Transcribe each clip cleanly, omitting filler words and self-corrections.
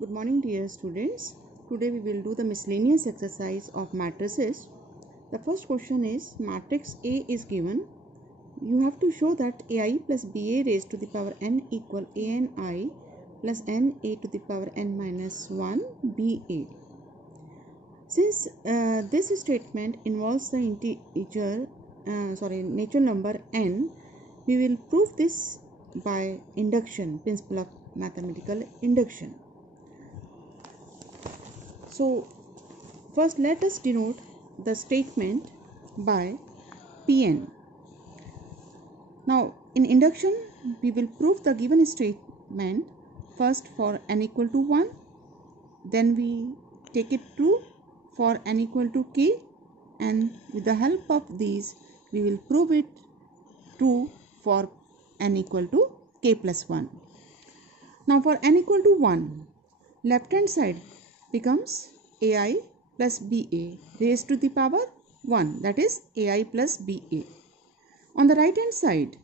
Good morning, dear students. Today we will do the miscellaneous exercise of matrices. The first question is matrix A is given. You have to show that AI plus BA raised to the power n equal ANI plus NA to the power n minus 1 BA. Since this statement involves the natural number n, we will prove this by induction, principle of mathematical induction. So first let us denote the statement by Pn. Now in induction we will prove the given statement first for n equal to 1, then we take it true for n equal to k, and with the help of these we will prove it true for n equal to k plus 1. Now for n equal to 1, left hand side becomes AI plus BA raised to the power 1, that is AI plus BA. On the right hand side,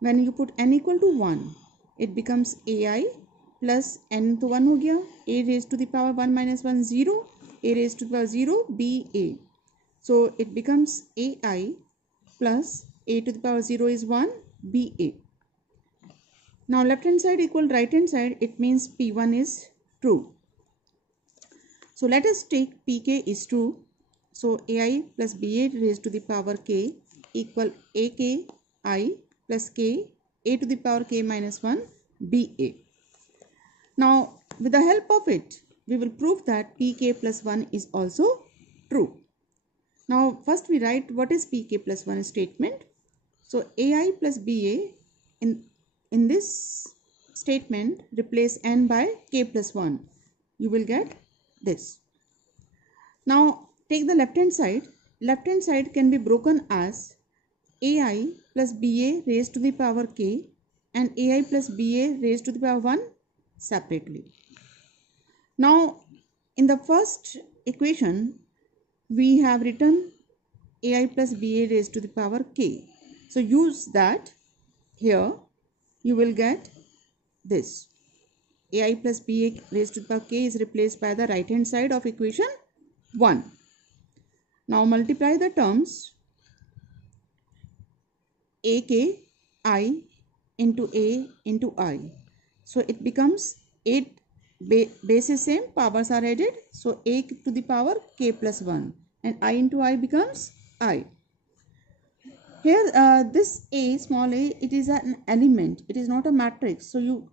when you put n equal to 1, it becomes AI plus n to 1 ho gaya, A raised to the power 1 minus 1 0, A raised to the power 0 BA. So it becomes AI plus A to the power 0 is 1 BA. Now left hand side equal right hand side, it means P1 is true. So let us take Pk is true. So AI plus BA raised to the power k equal AKI plus k A to the power k minus 1 BA. Now with the help of it, we will prove that Pk plus 1 is also true. Now first we write what is Pk plus 1 statement. So AI plus BA in this statement replace n by k plus 1. You will get this. Now take the left hand side. Left hand side can be broken as AI plus BA raised to the power k and AI plus BA raised to the power 1 separately. Now in the first equation we have written AI plus BA raised to the power k. So use that. Here you will get this. AI plus BA raised to the power k is replaced by the right hand side of equation 1. Now multiply the terms AKI into A into I. So it becomes 8 base is same, powers are added. So A to the power k plus 1 and I into I becomes I. Here this A, small a, it is an element. It is not a matrix. So you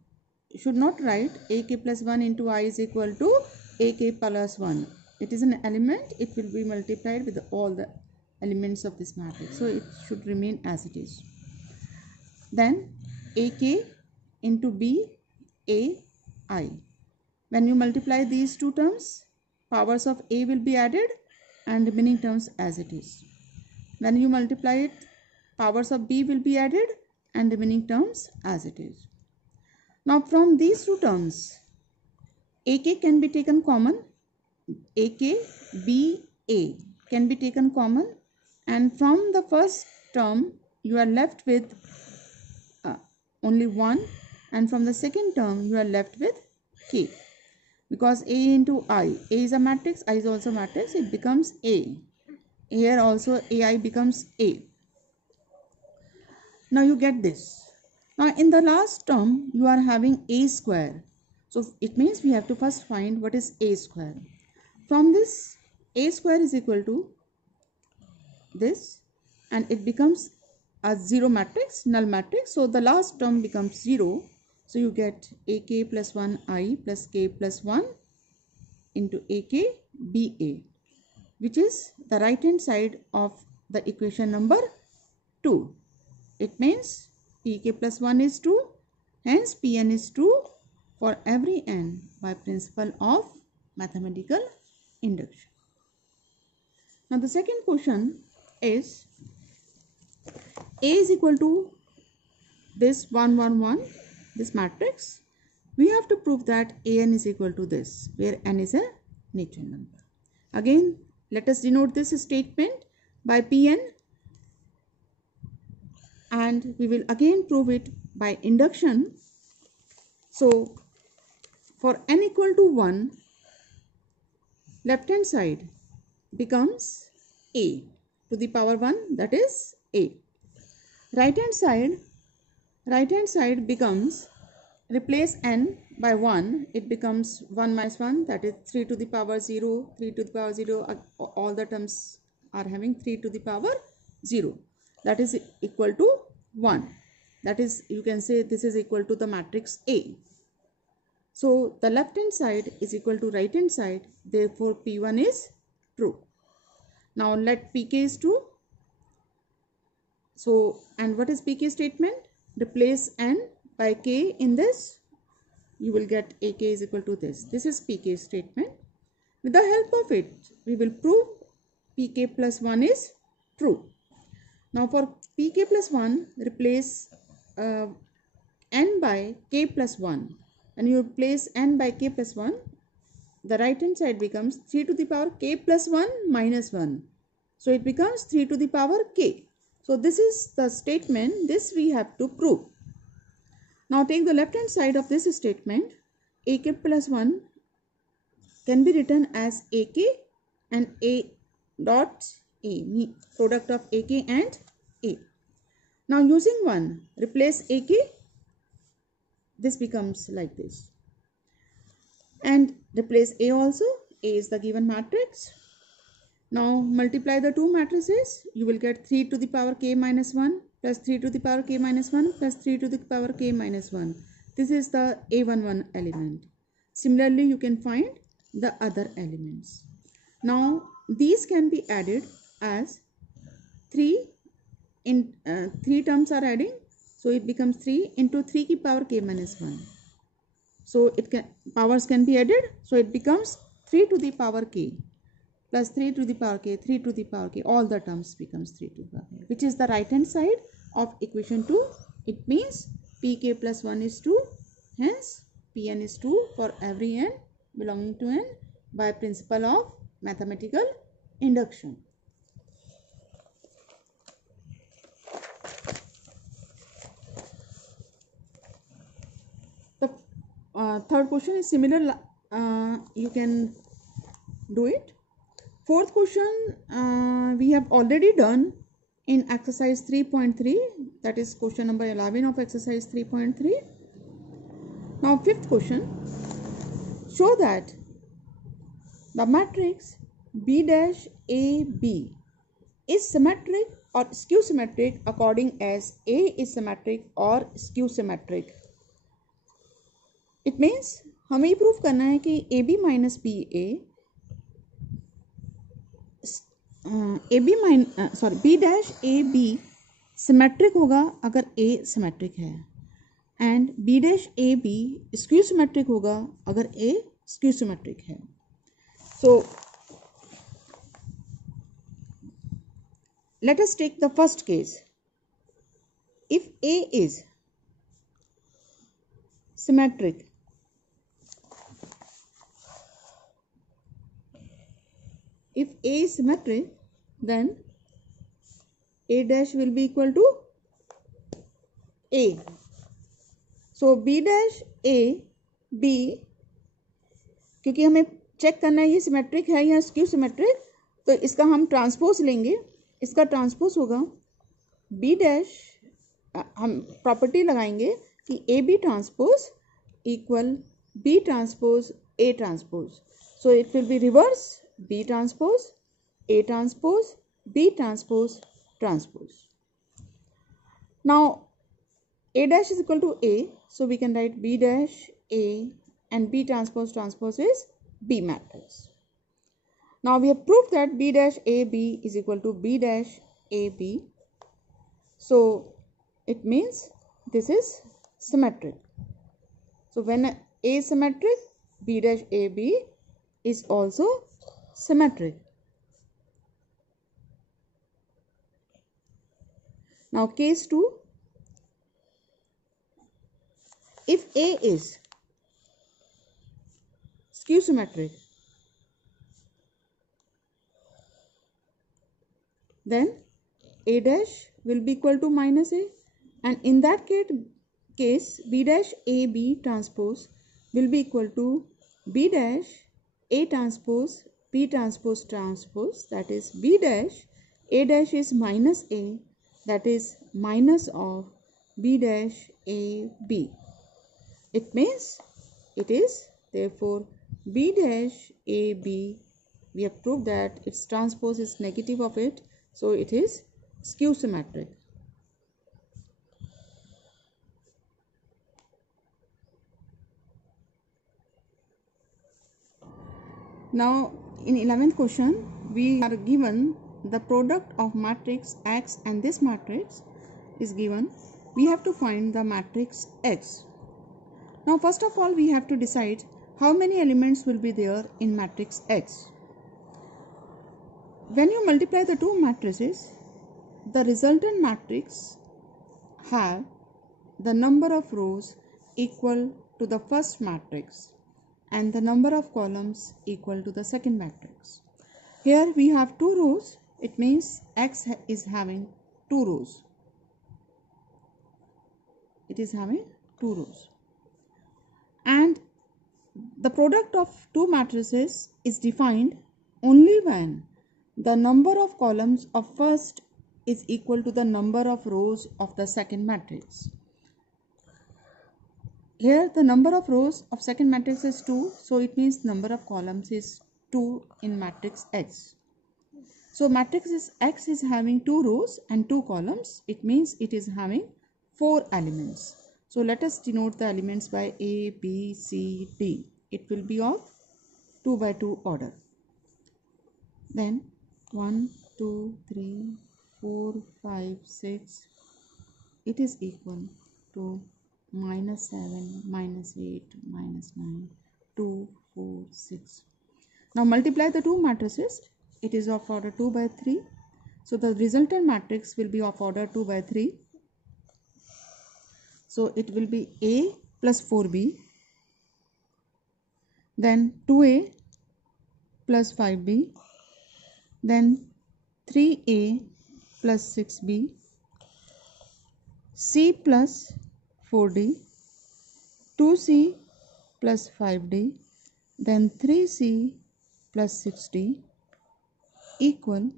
should not write AK plus 1 into I is equal to AK plus 1. It is an element. It will be multiplied with all the elements of this matrix. So it should remain as it is. Then AK into B A I. When you multiply these two terms, powers of A will be added and remaining terms as it is. When you multiply it, powers of B will be added and remaining terms as it is. Now from these two terms, AK can be taken common, AK BA can be taken common, and from the first term you are left with only 1, and from the second term you are left with K. Because A into I, A is a matrix, I is also a matrix, it becomes A. Here also AI becomes A. Now you get this. Now in the last term you are having A square. So it means we have to first find what is A square. From this, A square is equal to this, and it becomes a 0 matrix, null matrix. So the last term becomes 0. So you get AK plus 1 I plus K plus 1 into AK BA, which is the right hand side of the equation number 2. It means Pk plus 1 is true, hence Pn is true for every n by principle of mathematical induction. Now the second question is A is equal to this 1 1 1, this matrix. We have to prove that An is equal to this, where n is a natural number. Again, let us denote this statement by Pn, and we will again prove it by induction. So for n equal to 1, left hand side becomes a to the power 1, that is a. Right hand side becomes, replace n by 1, it becomes 1 minus 1, that is 3 to the power 0, 3 to the power 0, all the terms are having 3 to the power 0, that is equal to 1. That is, you can say this is equal to the matrix A. So the left hand side is equal to right hand side, therefore P1 is true. Now let Pk is true. So, and what is Pk statement? Replace n by k in this, you will get Ak is equal to this. This is Pk statement. With the help of it, we will prove Pk plus 1 is true. Now for Pk plus 1, replace n by k plus 1. And you place n by k plus 1, the right hand side becomes 3 to the power k plus 1 minus 1. So it becomes 3 to the power k. So this is the statement, this we have to prove. Now take the left hand side of this statement. Ak plus 1 can be written as Ak and A dot A, product of Ak and A. Now using 1, replace Ak, this becomes like this. And replace A also, A is the given matrix. Now multiply the two matrices, you will get 3 to the power k minus 1 plus 3 to the power k minus 1 plus 3 to the power k minus 1. This is the A11 element. Similarly, you can find the other elements. Now these can be added as 3 terms are adding, so it becomes 3 into 3 ki power k minus 1. So it can, powers can be added, so it becomes 3 to the power k plus 3 to the power k, 3 to the power k, all the terms becomes 3 to the power k, which is the right hand side of equation 2. It means Pk plus 1 is 2, hence Pn is 2 for every n belonging to n by principle of mathematical induction. The third question is similar, you can do it. Fourth question we have already done in exercise 3.3, that is question number 11 of exercise 3.3. Now fifth question, show that the matrix B dash A B is symmetric or skew symmetric according as A is symmetric or skew symmetric. It means हमें prove करना है कि AB minus BA B dash AB symmetric होगा अगर A symmetric है, and B dash AB skew symmetric होगा अगर A skew symmetric है. So let us take the first case. If A is symmetric, if A is symmetric, then A dash will be equal to A. So B dash A B, क्योंकि हमें check करना है ये symmetric है या skew symmetric, तो इसका हम ट्रांसपोज लेंगे. इसका ट्रांसपोज होगा B डैश, हम प्रॉपर्टी लगाएंगे कि A B transpose equal B transpose A transpose. So it will be reverse B transpose A transpose B transpose transpose. Now A dash is equal to A, so we can write B dash A and B transpose transpose is B matrix. Now we have proved that B dash AB is equal to B dash AB. So it means this is symmetric. So when A is symmetric, B dash AB is also symmetric. Now case 2. If A is skew symmetric, then A dash will be equal to minus A, and in that case B dash AB transpose will be equal to B dash A transpose B transpose transpose, that is B dash A dash is minus A, that is minus of B dash A B. It means it is therefore B dash A B. We have proved that its transpose is negative of it, so it is skew symmetric. Now in 11th question we are given the product of matrix X and this matrix is given. We have to find the matrix X. Now first of all we have to decide how many elements will be there in matrix X. When you multiply the two matrices, the resultant matrix have the number of rows equal to the first matrix and the number of columns equal to the second matrix. Here we have two rows, it means X is having two rows. It is having two rows. And the product of two matrices is defined only when the number of columns of first is equal to the number of rows of the second matrix. Here the number of rows of second matrix is 2, so it means number of columns is 2 in matrix X. So matrix X is having 2 rows and 2 columns. It means it is having 4 elements. So let us denote the elements by A, B, C, D. It will be of 2 by 2 order. Then 1, 2, 3, 4, 5, 6. It is equal to minus 7, minus 8, minus 9, 2, 4, 6. Now multiply the two matrices. It is of order 2 by 3. So the resultant matrix will be of order 2 by 3. So it will be A plus 4B, then 2A plus 5B, then 3A plus 6B, C plus 4D, 2C plus 5D, then 3C plus 6D equal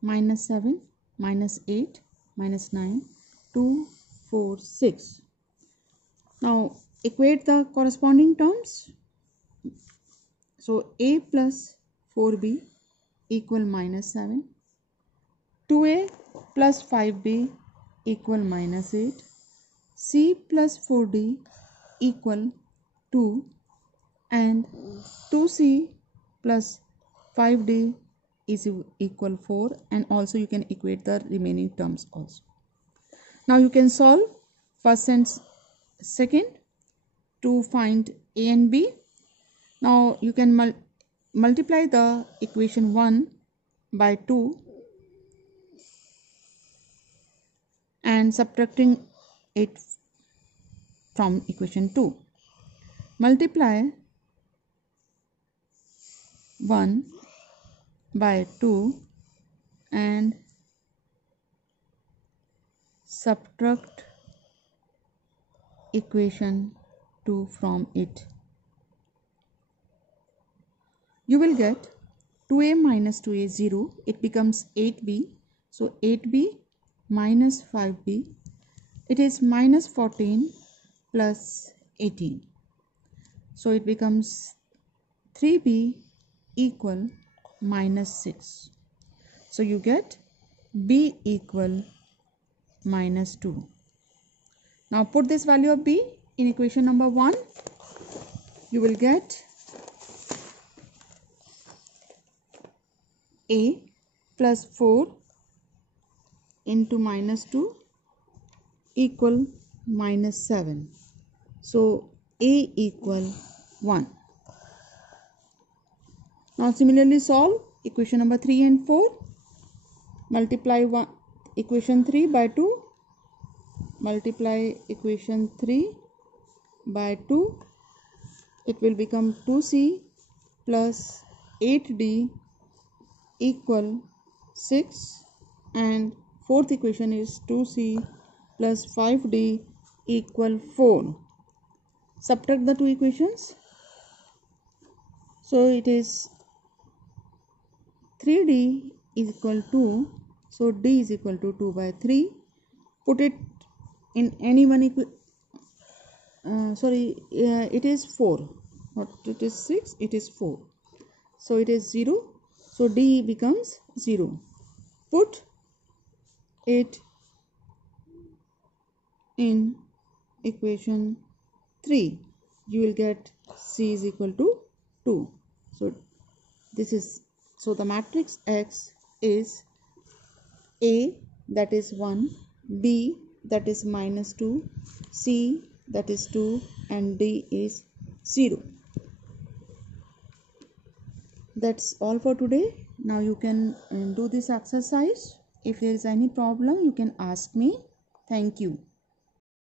minus 7, minus 8, minus 9, 2, 4, 6. Now equate the corresponding terms. So A plus 4B equal minus 7, 2A plus 5B equal minus 8, C plus 4D equal 2, and 2C plus 5D is equal 4, and also you can equate the remaining terms also. Now you can solve first and second to find A and B. Now you can multiply the equation 1 by 2 and subtracting it from equation 2. Multiply 1 by 2 and subtract equation 2 from it. You will get 2A minus 2A 0. It becomes 8B. So 8B minus 5B. It is minus 14 plus 18. So it becomes 3B equal minus 6. So you get B equal minus 2. Now put this value of B in equation number 1. You will get A plus 4 into minus 2 equal minus 7. So A equal 1. Now similarly solve equation number 3 and 4. Multiply equation 3 by 2. Multiply equation 3 by 2. It will become 2C plus 8D equal 6, and fourth equation is 2C plus 5D equal 4. subtract the two equations. So it is 3d is equal to, so d is equal to 2 by 3. Put it in any one it is 4, not it is 6, it is 4. So it is 0, so d becomes 0. Put it in equation 3, you will get c is equal to 2. So this is, so the matrix X is A, that is 1, B, that is -2, C, that is 2, and D is 0. That's all for today. Now you can do this exercise. If there is any problem, you can ask me. Thank you.